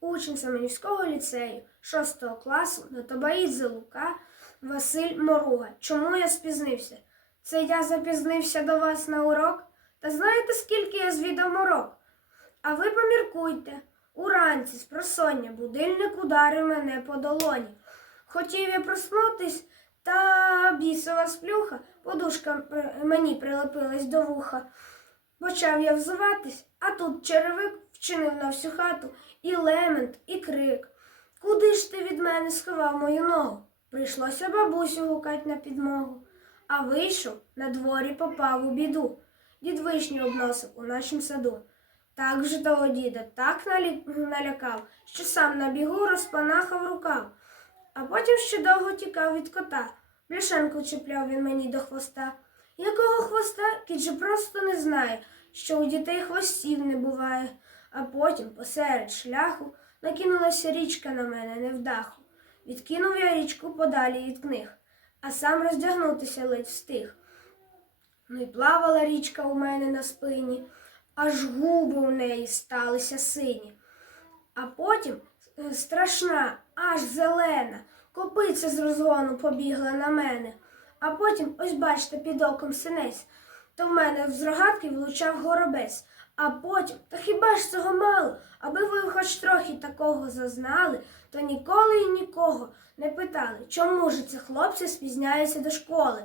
учень Семенівського ліцею 6 класу Нотобаїдзе Лука Василь Моруга. Чому я спізнився? Це я запізнився до вас на урок? Та знаєте, скільки я звідав морок? А ви поміркуйте. Уранці з просоння будильник ударив мене по долоні. Хотів я проснутись, та бісова сплюха, подушка мені прилепилась до вуха. Почав я взуватись, а тут черевик вчинив на всю хату і лемент, і крик. Куди ж ти від мене сховав мою ногу? Прийшлося бабусю гукать на підмогу. А вийшов, на дворі попав у біду. Дід вишню обносив у нашім саду. Так же того діда так налякав, що сам на бігу розпанахав рукав, а потім ще довго тікав від кота. Бляшенку чіпляв він мені до хвоста. Якого хвоста кіт же просто не знає, що у дітей хвостів не буває. А потім посеред шляху накинулася річка на мене невдаху. Відкинув я річку подалі від книг, а сам роздягнутися ледь встиг. Ну й плавала річка у мене на спині, аж губи у неї сталися сині. А потім е, страшна, аж зелена, копиця з розгону побігла на мене. А потім, ось бачите, під оком синець, то в мене з рогатки влучав горобець. А потім, та хіба ж цього мало? Аби ви хоч трохи такого зазнали, то ніколи і нікого не питали, чому ж це хлопці спізняються до школи.